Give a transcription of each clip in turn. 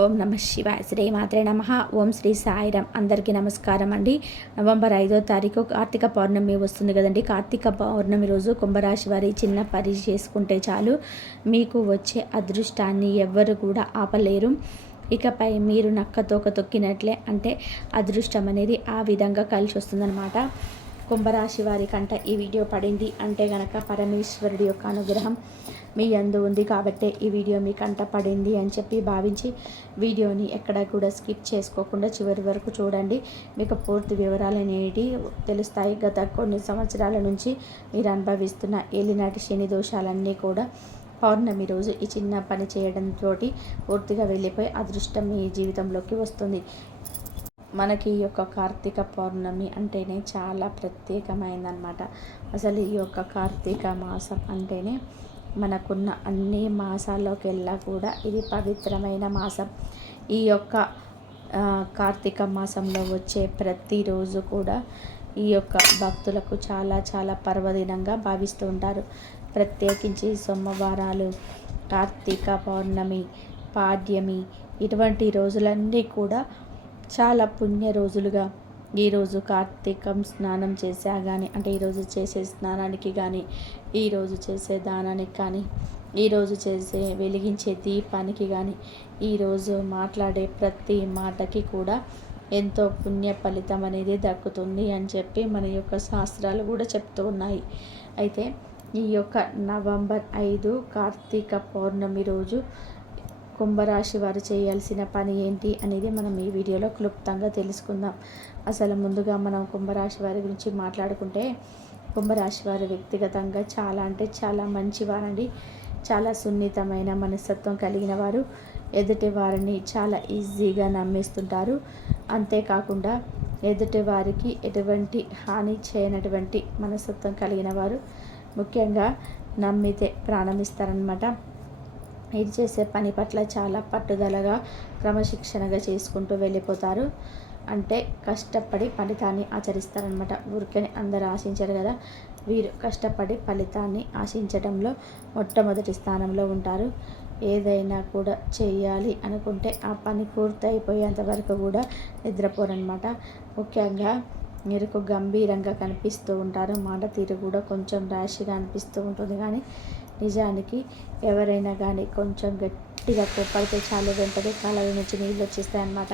ఓం నమ శివాయ. శ్రీ మాత్రే నమ. ఓం శ్రీ సాయిరామ్. అందరికీ నమస్కారం అండి. నవంబర్ ఐదో తారీఖు కార్తీక పౌర్ణమి వస్తుంది కదండి. కార్తీక పౌర్ణమి రోజు కుంభరాశి వారి చిన్న పని చేసుకుంటే చాలు. మీకు వచ్చే అదృష్టాన్ని ఎవ్వరు కూడా ఆపలేరు. ఇకపై మీరు నక్క తోక తొక్కినట్లే అంటే అదృష్టం అనేది ఆ విధంగా కలిసి వస్తుందన్నమాట. కుంభరాశి వారి కంట ఈ వీడియో పడింది అంటే గనక పరమేశ్వరుడి యొక్క అనుగ్రహం మీ అందు ఉంది కాబట్టే ఈ వీడియో మీ కంట పడింది అని చెప్పి భావించి వీడియోని ఎక్కడ కూడా స్కిప్ చేసుకోకుండా చివరి వరకు చూడండి. మీకు పూర్తి వివరాలు అనేవి తెలుస్తాయి. గత కొన్ని సంవత్సరాల నుంచి మీరు అనుభవిస్తున్న ఏలినాటి శని దోషాలన్నీ కూడా పౌర్ణమి రోజు ఈ చిన్న పని చేయడంతో పూర్తిగా వెళ్ళిపోయి అదృష్టం మీ జీవితంలోకి వస్తుంది. మనకి ఈ యొక్క కార్తీక పౌర్ణమి అంటేనే చాలా ప్రత్యేకమైందనమాట అసలు ఈ యొక్క కార్తీక మాసం అంటేనే మనకున్న అన్ని మాసాల్లోకెల్లా కూడా ఇది పవిత్రమైన మాసం. ఈ యొక్క కార్తీక మాసంలో వచ్చే ప్రతిరోజు కూడా ఈ యొక్క భక్తులకు చాలా చాలా పర్వదినంగా భావిస్తూ ఉంటారు. ప్రత్యేకించి సోమవారాలు కార్తీక పౌర్ణమి పాడ్యమి ఇటువంటి రోజులన్నీ కూడా చాలా పుణ్య రోజులుగా ఈరోజు కార్తీకం స్నానం చేసా కానీ అంటే ఈరోజు చేసే స్నానానికి కానీ ఈరోజు చేసే దానానికి కానీ ఈరోజు చేసే వెలిగించే దీపానికి కానీ ఈరోజు మాట్లాడే ప్రతి మాటకి కూడా ఎంతో పుణ్య ఫలితం అనేది దక్కుతుంది అని చెప్పి మన యొక్క శాస్త్రాలు కూడా చెప్తూ ఉన్నాయి. అయితే ఈ యొక్క నవంబర్ ఐదు కార్తీక పౌర్ణమి రోజు కుంభరాశి వారు చేయాల్సిన పని ఏంటి అనేది మనం ఈ వీడియోలో క్లుప్తంగా తెలుసుకుందాం. అసలు ముందుగా మనం కుంభరాశి వారి గురించి మాట్లాడుకుంటే కుంభరాశి వారు వ్యక్తిగతంగా చాలా అంటే చాలా మంచివారండి. చాలా సున్నితమైన మనస్తత్వం కలిగిన వారు ఎదుటి వారిని చాలా ఈజీగా నమ్మేస్తుంటారు. అంతేకాకుండా ఎదుటి వారికి ఎటువంటి హాని చేయనటువంటి మనస్తత్వం కలిగిన వారు ముఖ్యంగా నమ్మితే ప్రాణమిస్తారనమాట మీరు చేసే పని పట్ల చాలా పట్టుదలగా క్రమశిక్షణగా చేసుకుంటూ వెళ్ళిపోతారు. అంటే కష్టపడి ఫలితాన్ని ఆచరిస్తారనమాట ఊరికని అందరు ఆశించారు కదా. వీరు కష్టపడి ఫలితాన్ని ఆశించడంలో మొట్టమొదటి స్థానంలో ఉంటారు. ఏదైనా కూడా చేయాలి అనుకుంటే ఆ పని పూర్తయిపోయేంత వరకు కూడా నిద్రపోరనమాట ముఖ్యంగా మీరు గంభీరంగా కనిపిస్తూ ఉంటారు. మాట తీరు కూడా కొంచెం ర్యాష్గా అనిపిస్తూ ఉంటుంది. కానీ నిజానికి ఎవరైనా కానీ కొంచెం గట్టిగా కోప్పడితే చాలు వెంటనే కళ్ళ నుంచి నీళ్ళు వచ్చేస్తాయన్నమాట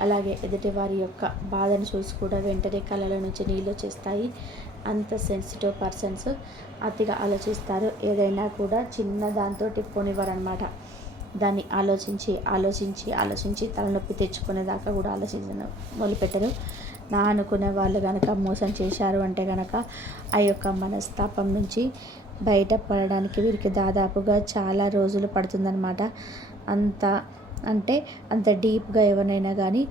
అలాగే ఎదుటి వారి యొక్క బాధను చూసి కూడా వెంటనే కళల నుంచి నీళ్ళు వచ్చేస్తాయి. అంత సెన్సిటివ్ పర్సన్స్ అతిగా ఆలోచిస్తారు. ఏదైనా కూడా చిన్న దాంతో పోనివ్వరనమాట దాన్ని ఆలోచించి ఆలోచించి ఆలోచించి తలనొప్పి తెచ్చుకునేదాకా కూడా ఆలోచించను మొదలుపెట్టరు నా అనుకునే వాళ్ళు కనుక మోసం చేశారు అంటే కనుక ఆ యొక్క మనస్తాపం నుంచి బయటపడడానికి వీరికి దాదాపుగా చాలా రోజులు పడుతుందన్నమాట. అంత అంటే అంత డీప్గా ఎవరైనా కానీ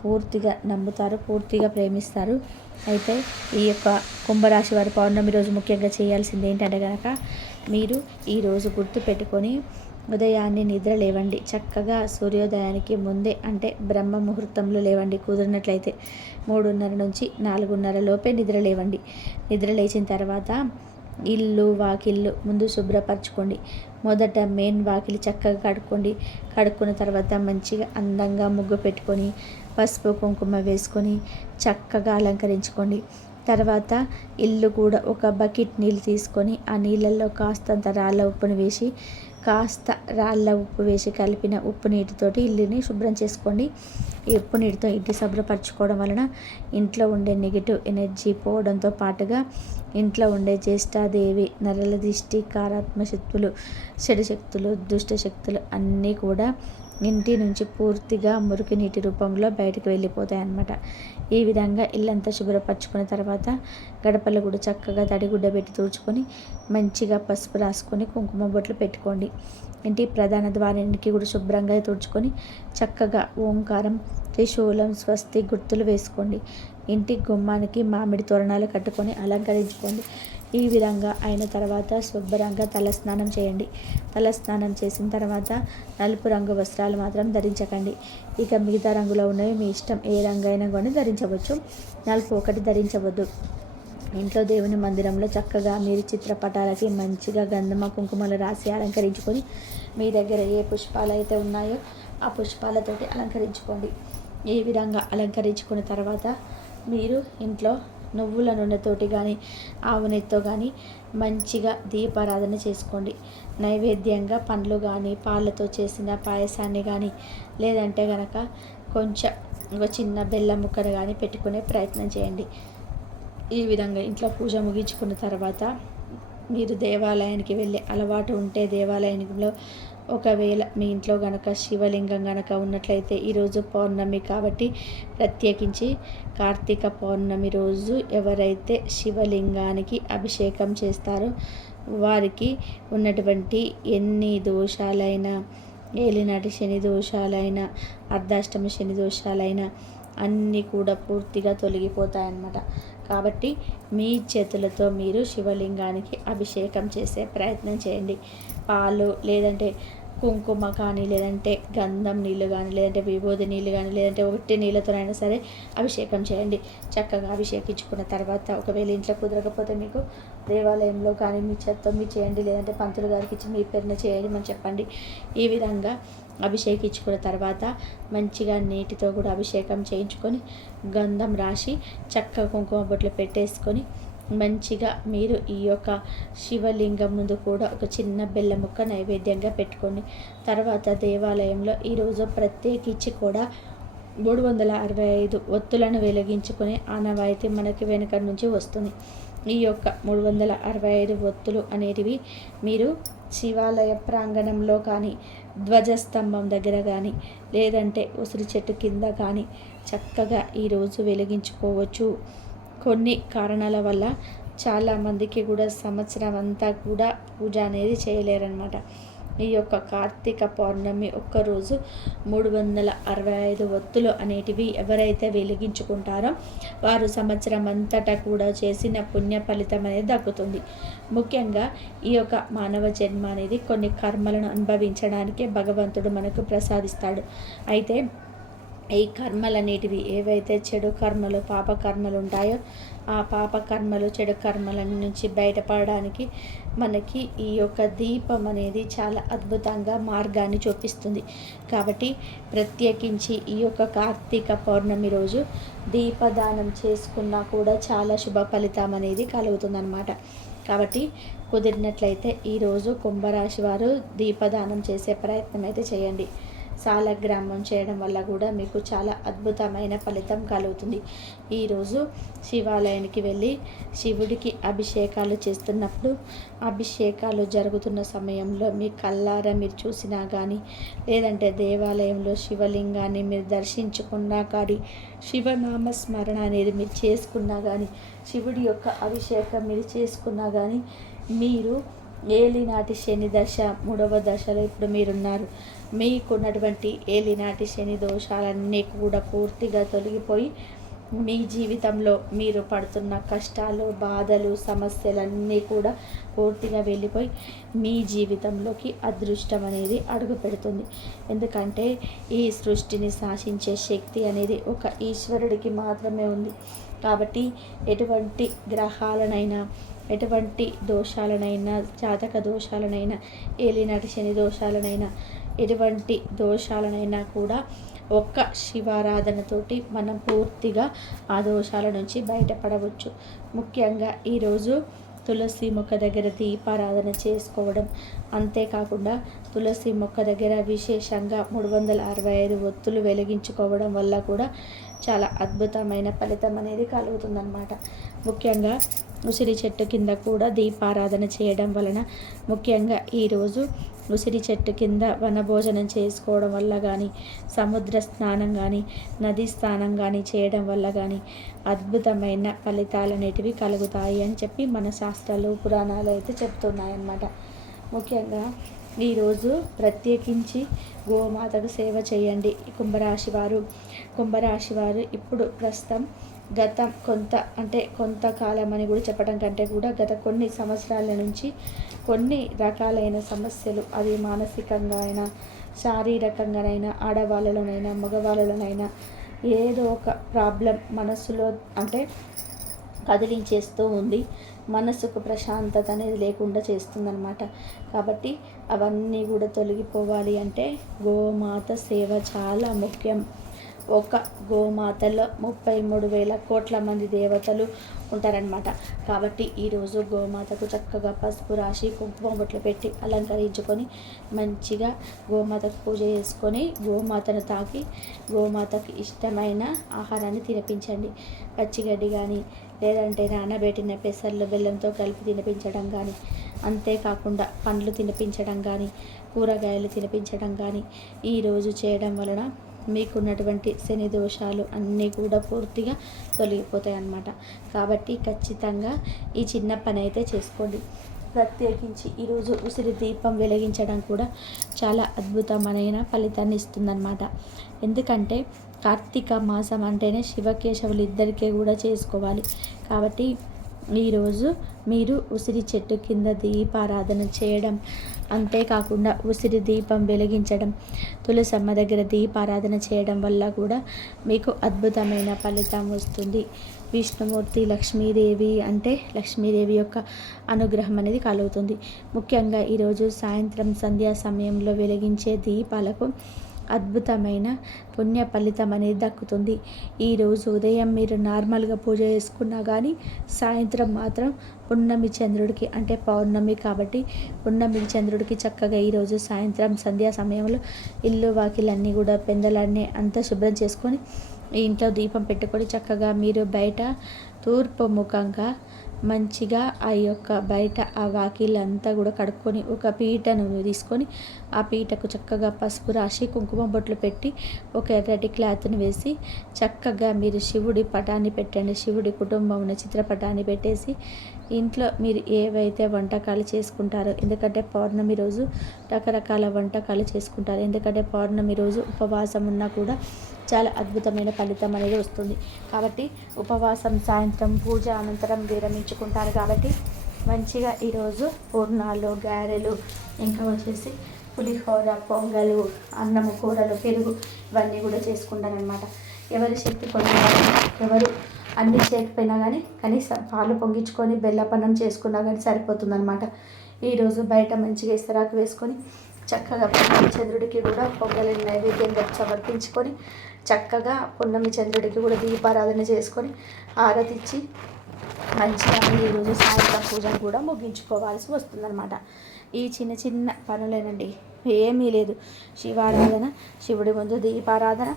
పూర్తిగా నమ్ముతారు పూర్తిగా ప్రేమిస్తారు. అయితే ఈ యొక్క కుంభరాశి వారి పౌర్ణమి రోజు ముఖ్యంగా చేయాల్సింది ఏంటంటే కనుక మీరు ఈరోజు గుర్తు పెట్టుకొని ఉదయాన్నే నిద్ర లేవండి. చక్కగా సూర్యోదయానికి ముందే అంటే బ్రహ్మ ముహూర్తంలో లేవండి కుదిరినట్లయితే. మూడున్నర నుంచి నాలుగున్నర లోపే నిద్ర లేవండి. నిద్ర లేచిన తర్వాత ఇల్లు వాకిళ్ళు ముందు శుభ్రపరచుకోండి. మొదట మెయిన్ వాకిలి చక్కగా కడుక్కోండి. కడుక్కున్న తర్వాత మంచిగా అందంగా ముగ్గు పెట్టుకొని పసుపు కుంకుమ వేసుకొని చక్కగా అలంకరించుకోండి. తర్వాత ఇల్లు కూడా ఒక బకెట్ నీళ్ళు తీసుకొని ఆ నీళ్ళల్లో కాస్తంత రాళ్ళ ఉప్పును వేసి కాస్త రాళ్ళ ఉప్పు వేసి కలిపిన ఉప్పు నీటితోటి ఇల్లుని శుభ్రం చేసుకోండి ఈ ఉప్పు నీటితో ఇంటి శుభ్రపరచుకోవడం వలన ఇంట్లో ఉండే నెగిటివ్ ఎనర్జీ పోవడంతో పాటుగా ఇంట్లో ఉండే జ్యేష్ఠాదేవి నరల దిష్టి కారాత్మ శక్తులు చెడు శక్తులు దుష్ట శక్తులు అన్నీ కూడా ఇంటి నుంచి పూర్తిగా మురికి నీటి రూపంలో బయటకు వెళ్ళిపోతాయి అన్నమాట ఈ విధంగా ఇల్లంతా శుభ్రపరచుకున్న తర్వాత గడపలు కూడా చక్కగా తడిగుడ్డ పెట్టి తుడుచుకొని మంచిగా పసుపు రాసుకొని కుంకుమ బొట్లు పెట్టుకోండి. ఇంటి ప్రధాన ద్వారానికి కూడా శుభ్రంగా తుడుచుకొని చక్కగా ఓంకారం త్రిశూలం స్వస్తి గుర్తులు వేసుకోండి. ఇంటి గుమ్మానికి మామిడి తోరణాలు కట్టుకొని అలంకరించుకోండి. ఈ విధంగా అయిన తర్వాత శుభ్రంగా తలస్నానం చేయండి. తలస్నానం చేసిన తర్వాత నలుపు రంగు వస్త్రాలు మాత్రం ధరించకండి. ఇక మిగతా రంగులో ఉన్నవి మీ ఇష్టం. ఏ రంగు అయినా కానీ ధరించవచ్చు. నలుపు ఒకటి ధరించవద్దు. ఇంట్లో దేవుని మందిరంలో చక్కగా మీరు చిత్రపటాలకి మంచిగా గంధమ కుంకుమలు రాసి అలంకరించుకొని మీ దగ్గర ఏ పుష్పాలు అయితే ఉన్నాయో ఆ పుష్పాలతోటి అలంకరించుకోండి. ఈ విధంగా అలంకరించుకున్న తర్వాత మీరు ఇంట్లో నువ్వుల నూనెతోటి కానీ ఆవు నెయ్యితో కానీ మంచిగా దీపారాధన చేసుకోండి. నైవేద్యంగా పండ్లు కానీ పాలతో చేసిన పాయసాన్ని కానీ లేదంటే కనుక కొంచెం ఒక చిన్న బెల్లం ముక్కను కానీ పెట్టుకునే ప్రయత్నం చేయండి. ఈ విధంగా ఇంట్లో పూజ ముగించుకున్న తర్వాత మీరు దేవాలయానికి వెళ్ళే అలవాటు ఉంటే దేవాలయంలో ఒకవేళ మీ ఇంట్లో గనక శివలింగం గనక ఉన్నట్లయితే ఈరోజు పౌర్ణమి కాబట్టి ప్రత్యేకించి కార్తీక పౌర్ణమి రోజు ఎవరైతే శివలింగానికి అభిషేకం చేస్తారో వారికి ఉన్నటువంటి ఎన్ని దోషాలైనా ఏలినాటి శని దోషాలైనా అర్ధాష్టమి శని దోషాలైనా అన్నీ కూడా పూర్తిగా తొలగిపోతాయన్నమాట. కాబట్టి మీ చేతులతో మీరు శివలింగానికి అభిషేకం చేసే ప్రయత్నం చేయండి. పాలు లేదంటే కుంకుమ కానీ లేదంటే గంధం నీళ్ళు కానీ లేదంటే విభూది నీళ్ళు కానీ లేదంటే ఒకటి నీళ్ళతోనైనా సరే అభిషేకం చేయండి. చక్కగా అభిషేకించుకున్న తర్వాత ఒకవేళ ఇంట్లో కుదరకపోతే మీకు దేవాలయంలో కానీ మీ చేత్తో మీ చేయండి లేదంటే పంతులు గారికి ఇచ్చి మీ పేరున చేయమని చెప్పండి. ఈ విధంగా అభిషేకించుకున్న తర్వాత మంచిగా నీటితో కూడా అభిషేకం చేయించుకొని గంధం రాసి చక్కగా కుంకుమ బొట్లు పెట్టేసుకొని మంచిగా మీరు ఈ యొక్క శివలింగం ముందు కూడా ఒక చిన్న బెల్ల ముక్క నైవేద్యంగా పెట్టుకోండి. తర్వాత దేవాలయంలో ఈరోజు ప్రత్యేకించి కూడా మూడు వందల అరవై ఐదు ఒత్తులను వెలిగించుకునే ఆనవాయితీ మనకి వెనుక నుంచి వస్తుంది. ఈ యొక్క మూడు వందల అరవై ఐదు ఒత్తులు అనేటివి మీరు శివాలయ ప్రాంగణంలో కానీ ధ్వజస్తంభం దగ్గర కానీ లేదంటే ఉసిరి చెట్టు కింద కానీ చక్కగా ఈరోజు వెలిగించుకోవచ్చు. కొన్ని కారణాల వల్ల చాలామందికి కూడా సంవత్సరం అంతా కూడా పూజ అనేది చేయలేరన్నమాట. ఈ యొక్క కార్తీక పౌర్ణమి ఒక్కరోజు మూడు వందల అరవై ఐదు ఒత్తులు అనేటివి ఎవరైతే వెలిగించుకుంటారో వారు సంవత్సరం అంతటా కూడా చేసిన పుణ్య ఫలితం అనేది దక్కుతుంది. ముఖ్యంగా ఈ యొక్క మానవ జన్మ అనేది కొన్ని కర్మలను అనుభవించడానికే భగవంతుడు మనకు ప్రసాదిస్తాడు. అయితే ఈ కర్మలు అనేటివి ఏవైతే చెడు కర్మలు పాప కర్మలు ఉంటాయో ఆ పాప కర్మలు చెడు కర్మల నుంచి బయటపడడానికి మనకి ఈ యొక్క దీపం అనేది చాలా అద్భుతంగా మార్గాన్ని చూపిస్తుంది. కాబట్టి ప్రత్యేకించి ఈ యొక్క కార్తీక పౌర్ణమి రోజు దీపదానం చేసుకున్నా కూడా చాలా శుభ ఫలితం అనేది కలుగుతుందన్నమాట. కాబట్టి కుదిరినట్లయితే ఈరోజు కుంభరాశి వారు దీపదానం చేసే ప్రయత్నం అయితే చేయండి. సాలగ్రామం చేయడం వల్ల కూడా మీకు చాలా అద్భుతమైన ఫలితం కలుగుతుంది. ఈరోజు శివాలయానికి వెళ్ళి శివుడికి అభిషేకాలు చేస్తున్నప్పుడు అభిషేకాలు జరుగుతున్న సమయంలో మీ కల్లారా మీరు చూసినా కానీ లేదంటే దేవాలయంలో శివలింగాన్ని మీరు దర్శించుకున్నా కానీ శివనామ స్మరణ అనేది మీరు చేసుకున్నా కానీ శివుడి యొక్క అభిషేకం మీరు చేసుకున్నా కానీ మీరు ఏలినాటి శని దశ మూడవ దశలో ఇప్పుడు మీరున్నారు. మీకున్నటువంటి ఏలినాటి శని దోషాలన్నీ కూడా పూర్తిగా తొలగిపోయి మీ జీవితంలో మీరు పడుతున్న కష్టాలు బాధలు సమస్యలన్నీ కూడా పూర్తిగా వెళ్ళిపోయి మీ జీవితంలోకి అదృష్టం అనేది అడుగు పెడుతుంది. ఎందుకంటే ఈ సృష్టిని శాసించే శక్తి అనేది ఒక ఈశ్వరుడికి మాత్రమే ఉంది. కాబట్టి ఎటువంటి గ్రహాలనైనా ఎటువంటి దోషాలనైనా జాతక దోషాలనైనా ఏలినాటి శని దోషాలనైనా ఎటువంటి దోషాలనైనా కూడా ఒక్క శివారాధనతోటి మనం పూర్తిగా ఆ దోషాల నుంచి బయటపడవచ్చు. ముఖ్యంగా ఈరోజు తులసి మొక్క దగ్గర దీపారాధన చేసుకోవడం. అంతేకాకుండా తులసి మొక్క దగ్గర విశేషంగా మూడు వందల అరవై ఐదు ఒత్తులు వెలిగించుకోవడం వల్ల కూడా చాలా అద్భుతమైన ఫలితం అనేది కలుగుతుందన్నమాట. ముఖ్యంగా ఉసిరి చెట్టు కింద కూడా దీపారాధన చేయడం వలన ముఖ్యంగా ఈరోజు ఉసిరి చెట్టు కింద వనభోజనం చేసుకోవడం వల్ల కానీ సముద్ర స్నానం కానీ నది స్నానం కానీ చేయడం వల్ల కానీ అద్భుతమైన ఫలితాలు అనేటివి కలుగుతాయి అని చెప్పి మన శాస్త్రాలు పురాణాలు అయితే చెప్తున్నాయన్నమాట. ముఖ్యంగా ఈరోజు ప్రత్యేకించి గోమాతకు సేవ చేయండి. కుంభరాశి వారు కుంభరాశి వారు ఇప్పుడు ప్రస్తుతం గత కొంత అంటే కొంతకాలం అని కూడా చెప్పడం కంటే కూడా గత కొన్ని సంవత్సరాల నుంచి కొన్ని రకాలైన సమస్యలు అది మానసికంగా అయినా శారీరకంగానైనా ఆడవాళ్ళలోనైనా మగవాళ్ళలోనైనా ఏదో ఒక ప్రాబ్లం మనసులో అంటే కదిలించేస్తూ ఉంది. మనసుకు ప్రశాంతత అనేది లేకుండా చేస్తుందన్నమాట. కాబట్టి అవన్నీ కూడా తొలగిపోవాలి అంటే గోమాత సేవ చాలా ముఖ్యం. ఒక గోమాతలో ముప్పై మూడు వేల కోట్ల మంది దేవతలు ఉంటారనమాట కాబట్టి ఈరోజు గోమాతకు చక్కగా పసుపు రాసి కుంకుమ బొట్లు పెట్టి అలంకరించుకొని మంచిగా గోమాతకు పూజ చేసుకొని గోమాతను తాకి గోమాతకి ఇష్టమైన ఆహారాన్ని తినిపించండి. పచ్చిగడ్డి కానీ లేదంటే నానబెట్టిన పెసర్లు బెల్లంతో కలిపి తినిపించడం కానీ అంతేకాకుండా పండ్లు తినిపించడం కానీ కూరగాయలు తినిపించడం కానీ ఈరోజు చేయడం వలన మీకున్నటువంటి శని దోషాలు అన్నీ కూడా పూర్తిగా తొలగిపోతాయి అన్నమాట కాబట్టి ఖచ్చితంగా ఈ చిన్న పని అయితే చేసుకోండి. ప్రత్యేకించి ఈరోజు ఉసిరి దీపం వెలిగించడం కూడా చాలా అద్భుతమైన ఫలితాన్ని ఇస్తుందన్నమాట. ఎందుకంటే కార్తీక మాసం అంటేనే శివకేశవులు ఇద్దరికే కూడా చేసుకోవాలి. కాబట్టి ఈరోజు మీరు ఉసిరి చెట్టు కింద దీపారాధన చేయడం అంతేకాకుండా ఉసిరి దీపం వెలిగించడం తులసమ్మ దగ్గర దీపారాధన చేయడం వల్ల కూడా మీకు అద్భుతమైన ఫలితం వస్తుంది. విష్ణుమూర్తి లక్ష్మీదేవి అంటే లక్ష్మీదేవి యొక్క అనుగ్రహం అనేది కలుగుతుంది. ముఖ్యంగా ఈరోజు సాయంత్రం సంధ్యా సమయంలో వెలిగించే దీపాలకు అద్భుతమైన పుణ్య ఫలితం అనేది దక్కుతుంది ఈరోజు ఉదయం మీరు నార్మల్గా పూజ చేసుకున్నా కానీ సాయంత్రం మాత్రం పున్నమి చంద్రుడికి అంటే పౌర్ణమి కాబట్టి పున్నమి చంద్రుడికి చక్కగా ఈరోజు సాయంత్రం సంధ్యా సమయంలో ఇల్లు వాకిలన్నీ కూడా పెందలన్నీ అంతా శుభ్రం చేసుకొని ఇంట్లో దీపం పెట్టుకొని చక్కగా మీరు బయట తూర్పు ముఖంగా మంచిగా ఆ యొక్క బయట ఆ వాకిలంతా కూడా కడుక్కొని ఒక పీటను తీసుకొని ఆ పీటకు చక్కగా పసుపు రాసి కుంకుమ బొట్లు పెట్టి ఒక ఎర్రటి క్లాత్ని వేసి చక్కగా మీరు శివుడి పటాన్ని పెట్టండి. శివుడి కుటుంబం ఉన్న చిత్రపటాన్ని పెట్టేసి ఇంట్లో మీరు ఏవైతే వంటకాలు చేసుకుంటారో ఎందుకంటే పౌర్ణమి రోజు రకరకాల వంటకాలు చేసుకుంటారు. ఎందుకంటే పౌర్ణమి రోజు ఉపవాసం ఉన్నా కూడా చాలా అద్భుతమైన ఫలితం అనేది వస్తుంది. కాబట్టి ఉపవాసం సాయంత్రం పూజ అనంతరం విరమించుకుంటారు కాబట్టి మంచిగా ఈరోజు పూర్ణాలు గారెలు ఇంకా వచ్చేసి పులిహోర పొంగలు అన్నము కూరలు పెరుగు ఇవన్నీ కూడా చేసుకుంటారనమాట ఎవరి శక్తి కొన్ని ఎవరు అన్ని చేయకపోయినా కానీ కనీసం పాలు పొంగించుకొని బెల్లపన్నం చేసుకున్నా కానీ సరిపోతుందనమాట ఈరోజు బయట మంచిగా ఇస్తరాకు వేసుకొని చక్కగా పున్నమి చంద్రుడికి కూడా పొంగలి నైవేద్యం సమర్పించుకొని చక్కగా పున్నమి చంద్రుడికి కూడా దీపారాధన చేసుకొని ఆరతిచ్చి మంచిగా ఈరోజు సాయంత్రం పూజను కూడా ముగించుకోవాల్సి వస్తుందన్నమాట. ఈ చిన్న చిన్న పనులేనండి ఏమీ లేదు. శివారాధన శివుడి ముందు దీపారాధన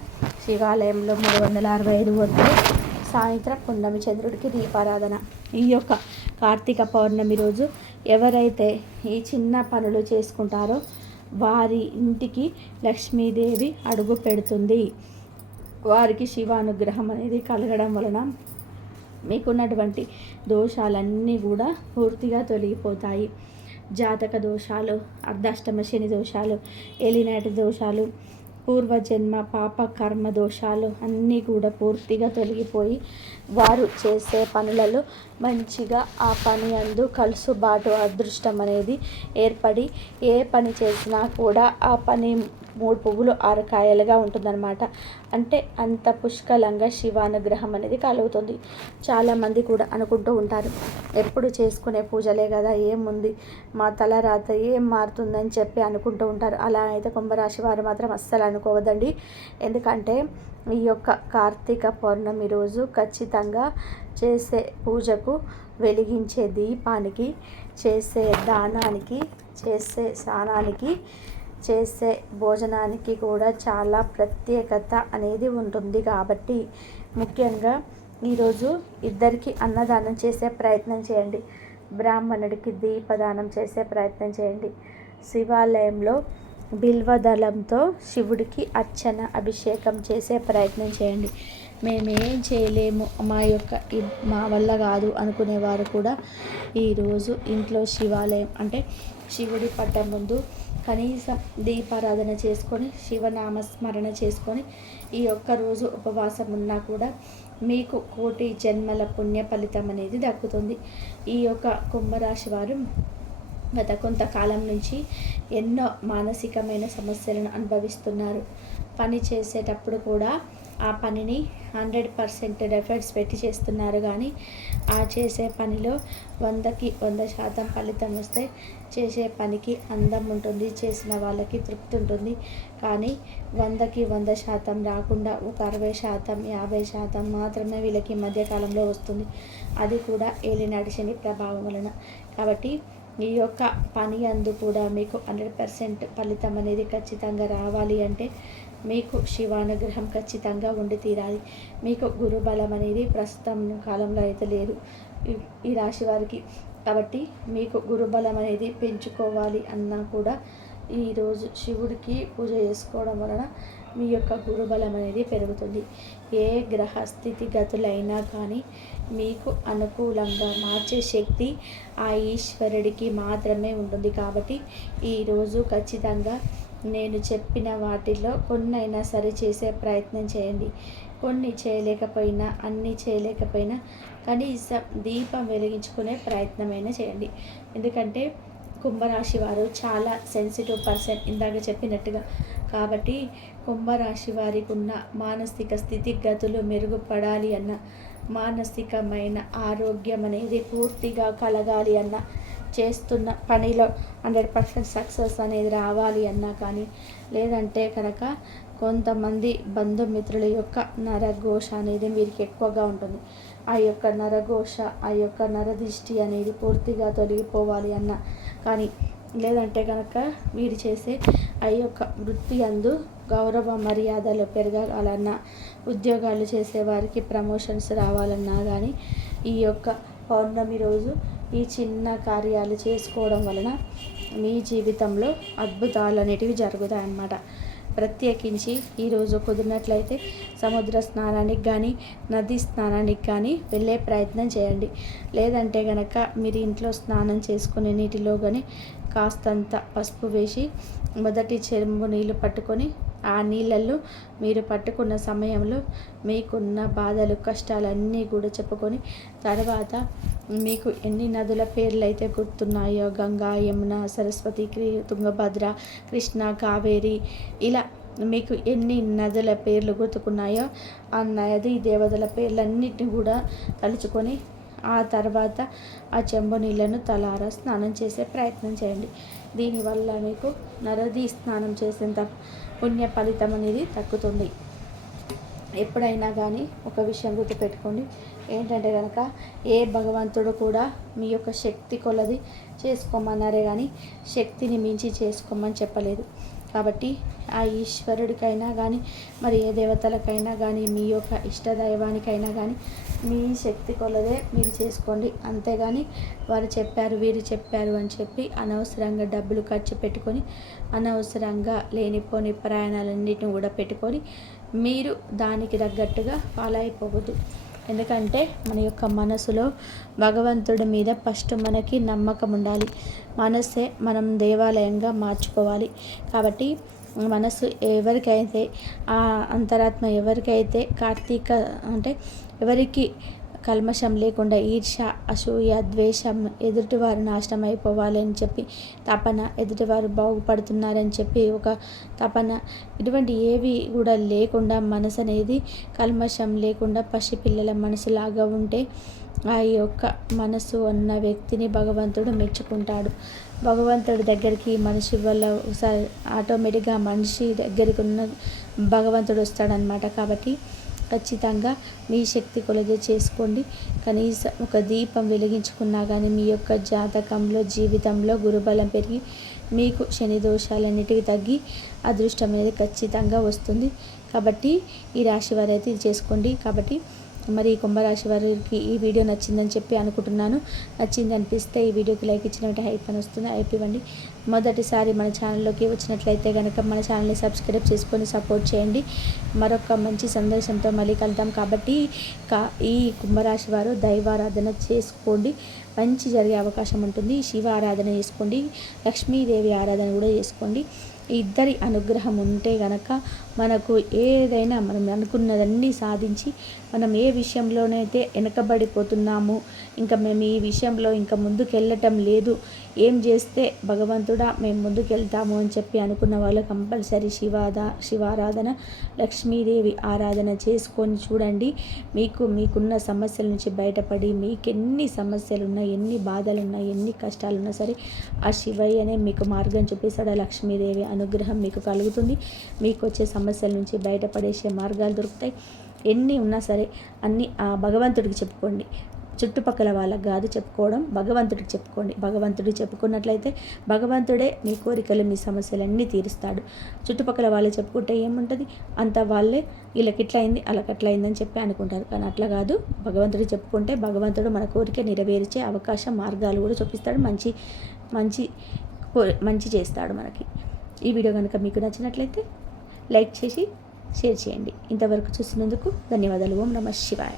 శివాలయంలో మూడు వందల అరవై ఐదు వద్దు. సాయంత్రం పున్నమి చంద్రుడికి దీపారాధన. ఈ యొక్క కార్తీక పౌర్ణమి రోజు ఎవరైతే ఈ చిన్న పనులు చేసుకుంటారో వారి ఇంటికి లక్ష్మీదేవి అడుగు పెడుతుంది. వారికి శివ అనుగ్రహం అనేది కలగడం వలన మీకున్నటువంటి దోషాలన్నీ కూడా పూర్తిగా తొలగిపోతాయి. జాతక దోషాలు అర్ధాష్టమ శని దోషాలు ఎలినాటి దోషాలు పూర్వజన్మ పాప కర్మ దోషాలు అన్నీ కూడా పూర్తిగా తొలగిపోయి వారు చేసే పనులలో మంచిగా ఆ పని అందు కలుసుబాటు అదృష్టం అనేది ఏర్పడి ఏ పని చేసినా కూడా ఆ పని మూడు పువ్వులు ఆరు కాయలుగా ఉంటుందన్నమాట. అంటే అంత పుష్కలంగా శివానుగ్రహం అనేది కలుగుతుంది. చాలామంది కూడా అనుకుంటూ ఉంటారు ఎప్పుడు చేసుకునే పూజలే కదా ఏముంది మా తల రాత ఏం మారుతుందని చెప్పి అనుకుంటూ ఉంటారు. అలా అయితే కుంభరాశి వారు మాత్రం అస్సలు అనుకోవద్దండి. ఎందుకంటే ఈ యొక్క కార్తీక పౌర్ణమి రోజు ఖచ్చితంగా చేసే పూజకు వెలిగించే దీపానికి చేసే దానానికి చేసే స్నానానికి చేసే భోజనానికి కూడా చాలా ప్రత్యేకత అనేది ఉంటుంది కాబట్టి ముఖ్యంగా ఈరోజు ఇద్దరికి అన్నదానం చేసే ప్రయత్నం చేయండి. బ్రాహ్మణుడికి దీపదానం చేసే ప్రయత్నం చేయండి. శివాలయంలో బిల్వదళంతో శివుడికి అర్చన అభిషేకం చేసే ప్రయత్నం చేయండి. మేమేం చేయలేము. మా యొక్క మా వల్ల కాదు అనుకునేవారు కూడా ఈరోజు ఇంట్లో శివాలయం అంటే శివుడి పట్ట ముందు కనీసం దీపారాధన చేసుకొని శివనామస్మరణ చేసుకొని ఈ ఒక్క రోజు ఉపవాసం ఉన్నా కూడా మీకు కోటి జన్మల పుణ్య ఫలితం అనేది దక్కుతుంది. ఈ యొక్క కుంభరాశి వారు గత కొంతకాలం నుంచి ఎన్నో మానసికమైన సమస్యలను అనుభవిస్తున్నారు. పని చేసేటప్పుడు కూడా ఆ పనిని హండ్రెడ్ పర్సెంట్ ఎఫర్ట్స్ పెట్టి చేస్తున్నారు. కానీ ఆ చేసే పనిలో వందకి వంద శాతం ఫలితం వస్తే చేసే పనికి అందం ఉంటుంది చేసిన వాళ్ళకి తృప్తి ఉంటుంది. కానీ వందకి వంద శాతం రాకుండా ఒక అరవై శాతం యాభై శాతం మాత్రమే వీళ్ళకి మధ్యకాలంలో వస్తుంది. అది కూడా ఏలినాటి శని ప్రభావం వలన. కాబట్టి ఈ యొక్క పని అందు కూడా మీకు హండ్రెడ్ పర్సెంట్ ఫలితం అనేది ఖచ్చితంగా రావాలి అంటే మీకు శివానుగ్రహం ఖచ్చితంగా ఉండి తీరాలి. మీకు గురు బలం అనేది ప్రస్తుతం కాలంలో అయితే లేదు. ఈ రాశి వారికి కాబట్టి మీకు గురుబలం అనేది పెంచుకోవాలి అన్నా కూడా ఈరోజు శివుడికి పూజ చేసుకోవడం వలన మీ యొక్క గురుబలం అనేది పెరుగుతుంది. ఏ గ్రహ స్థితిగతులైనా కానీ మీకు అనుకూలంగా మార్చే శక్తి ఆ ఈశ్వరుడికి మాత్రమే ఉంటుంది. కాబట్టి ఈరోజు ఖచ్చితంగా నేను చెప్పిన వాటిలో కొన్నైనా సరి చేసే ప్రయత్నం చేయండి. కొన్ని చేయలేకపోయినా అన్నీ చేయలేకపోయినా కనీసం దీపం వెలిగించుకునే ప్రయత్నమైనా చేయండి. ఎందుకంటే కుంభరాశి వారు చాలా సెన్సిటివ్ పర్సన్ ఇందాక చెప్పినట్టుగా. కాబట్టి కుంభరాశి వారికి ఉన్న మానసిక స్థితిగతులు మెరుగుపడాలి అన్న మానసికమైన ఆరోగ్యం అనేది పూర్తిగా కలగాలి అన్న చేస్తున్న పనిలో హండ్రెడ్ పర్సెంట్ సక్సెస్ అనేది రావాలి అన్నా కానీ లేదంటే కనుక కొంతమంది బంధుమిత్రుల యొక్క నరఘోష అనేది వీరికి ఎక్కువగా ఉంటుంది. ఆ యొక్క నరఘోష ఆ యొక్క నరదిష్టి అనేది పూర్తిగా తొలగిపోవాలి అన్న కానీ లేదంటే కనుక వీరు చేసే ఆ యొక్క వృత్తి అందు గౌరవ మర్యాదలు పెరగాలన్నా ఉద్యోగాలు చేసేవారికి ప్రమోషన్స్ రావాలన్నా కానీ ఈ యొక్క పౌర్ణమి రోజు ఈ చిన్న కార్యాలు చేసుకోవడం వలన మీ జీవితంలో అద్భుతాలు అనేటివి జరుగుతాయి అన్నమాట ప్రత్యేకించి ఈరోజు కుదిరినట్లయితే సముద్ర స్నానానికి కానీ నది స్నానానికి కానీ వెళ్ళే ప్రయత్నం చేయండి. లేదంటే కనుక మీరు ఇంట్లో స్నానం చేసుకునే నీటిలో కానీ కాస్తంత పసుపు వేసి మొదటి చెరుము నీళ్ళు పట్టుకొని ఆ నీళ్ళల్లో మీరు పట్టుకున్న సమయంలో మీకున్న బాధలు కష్టాలన్నీ కూడా చెప్పుకొని తర్వాత మీకు ఎన్ని నదుల పేర్లు అయితే గుర్తున్నాయో గంగా యమున సరస్వతి తుంగభద్ర కృష్ణ కావేరి ఇలా మీకు ఎన్ని నదుల పేర్లు గుర్తుకున్నాయో ఆ నది దేవతల పేర్లన్నిటిని కూడా తలుచుకొని ఆ తర్వాత ఆ చెంబు నీళ్ళను తలారా స్నానం చేసే ప్రయత్నం చేయండి. దీనివల్ల మీకు నరది స్నానం చేసేంత పుణ్య ఫలితం అనేది తగ్గుతుంది ఎప్పుడైనా కానీ ఒక విషయం గుర్తుపెట్టుకోండి. ఏంటంటే కనుక ఏ భగవంతుడు కూడా మీ యొక్క శక్తి కొలది చేసుకోమన్నారే కానీ శక్తిని మించి చేసుకోమని చెప్పలేదు. కాబట్టి ఆ ఈశ్వరుడికైనా కానీ మరి ఏ దేవతలకైనా కానీ మీ యొక్క ఇష్టదైవానికైనా కానీ మీ శక్తి కొలదే మీరు చేసుకోండి. అంతేగాని వారు చెప్పారు వీరు చెప్పారు అని చెప్పి అనవసరంగా డబ్బులు ఖర్చు పెట్టుకొని అనవసరంగా లేనిపోని ప్రయాణాలన్నిటిని కూడా పెట్టుకొని మీరు దానికి తగ్గట్టుగా ఫాలో అయిపోవద్దు ఎందుకంటే మన యొక్క మనసులో భగవంతుడి మీద ఫస్ట్ మనకి నమ్మకం ఉండాలి. మనసే మనం దేవాలయంగా మార్చుకోవాలి. కాబట్టి మనసు ఎవరికైతే ఆ అంతరాత్మ ఎవరికైతే కార్తీక అంటే ఎవరికి కల్మషం లేకుండా ఈర్ష అసూయ ద్వేషం ఎదుటివారు నాశనం అయిపోవాలి అని చెప్పి తపన ఎదుటివారు బాగుపడుతున్నారని చెప్పి ఒక తపన. ఇటువంటి ఏవి కూడా లేకుండా మనసు అనేది కల్మషం లేకుండా పసిపిల్లల మనసులాగా ఉంటే ఆ యొక్క మనసు అన్న వ్యక్తిని భగవంతుడు మెచ్చుకుంటాడు. భగవంతుడి దగ్గరికి మనిషి వల్ల ఒకసారి ఆటోమేటిక్గా మనిషి దగ్గరికి ఉన్న భగవంతుడు వస్తాడనమాట కాబట్టి ఖచ్చితంగా మీ శక్తి కొలది చేసుకోండి. కనీసం ఒక దీపం వెలిగించుకున్నా కానీ మీ యొక్క జాతకంలో జీవితంలో గురుబలం పెరిగి మీకు శని దోషాలన్నిటివి తగ్గి అదృష్టం అనేది ఖచ్చితంగా వస్తుంది. కాబట్టి ఈ రాశి వారైతే ఇది చేసుకోండి. కాబట్టి మరి ఈ కుంభరాశి వారికి ఈ వీడియో నచ్చిందని చెప్పి అనుకుంటున్నాను. నచ్చింది అనిపిస్తే ఈ వీడియోకి లైక్ ఇచ్చినట్టు హైప్ అని వస్తుంది. హైప్ ఇవ్వండి. మొదటిసారి మన ఛానల్లోకి వచ్చినట్లయితే కనుక మన ఛానల్ని సబ్స్క్రైబ్ చేసుకొని సపోర్ట్ చేయండి. మరొక మంచి సందేశంతో మళ్ళీ కలుద్దాం కాబట్టి కా ఈ కుంభరాశి వారు దైవారాధన చేసుకోండి. మంచి జరిగే అవకాశం ఉంటుంది. శివ ఆరాధన చేసుకోండి. లక్ష్మీదేవి ఆరాధన కూడా చేసుకోండి. ఇద్దరి అనుగ్రహం ఉంటే గనక మనకు ఏదైనా మనం అనుకున్నదన్నీ సాధించి మనం ఏ విషయంలోనైతే వెనకబడిపోతున్నాము ఇంకా మేము ఈ విషయంలో ఇంకా ముందుకు వెళ్ళటం లేదు ఏం చేస్తే భగవంతుడా మేము ముందుకెళ్తాము అని చెప్పి అనుకున్న వాళ్ళు కంపల్సరీ శివాద శివారాధన లక్ష్మీదేవి ఆరాధన చేసుకొని చూడండి. మీకు మీకున్న సమస్యల నుంచి బయటపడి మీకు ఎన్ని సమస్యలున్నా ఎన్ని బాధలున్నా ఎన్ని కష్టాలున్నా సరే ఆ శివయ్యనే మీకు మార్గం చూపిస్తాడు. ఆ లక్ష్మీదేవి అనుగ్రహం మీకు కలుగుతుంది. మీకు వచ్చే సమస్యల నుంచి బయటపడేసే మార్గాలు దొరుకుతాయి. ఎన్ని ఉన్నా సరే అన్నీ ఆ భగవంతుడికి చెప్పుకోండి. చుట్టుపక్కల వాళ్ళకి కాదు చెప్పుకోవడం భగవంతుడికి చెప్పుకోండి. భగవంతుడికి చెప్పుకున్నట్లయితే భగవంతుడే మీ కోరికలు మీ సమస్యలన్నీ తీరుస్తాడు. చుట్టుపక్కల వాళ్ళు చెప్పుకుంటే ఏముంటుంది? అంత వాళ్ళే వీళ్ళకి ఇట్లా అయింది వాళ్ళకి అయిందని చెప్పి అనుకుంటారు. కానీ అట్లా కాదు. భగవంతుడు చెప్పుకుంటే భగవంతుడు మన కోరిక నెరవేర్చే అవకాశం మార్గాలు కూడా చూపిస్తాడు. మంచి మంచి మంచి చేస్తాడు మనకి. ఈ వీడియో కనుక మీకు నచ్చినట్లయితే లైక్ చేసి షేర్ చేయండి. ఇంతవరకు చూసినందుకు ధన్యవాదాలు. ఓం నమ శివాయ.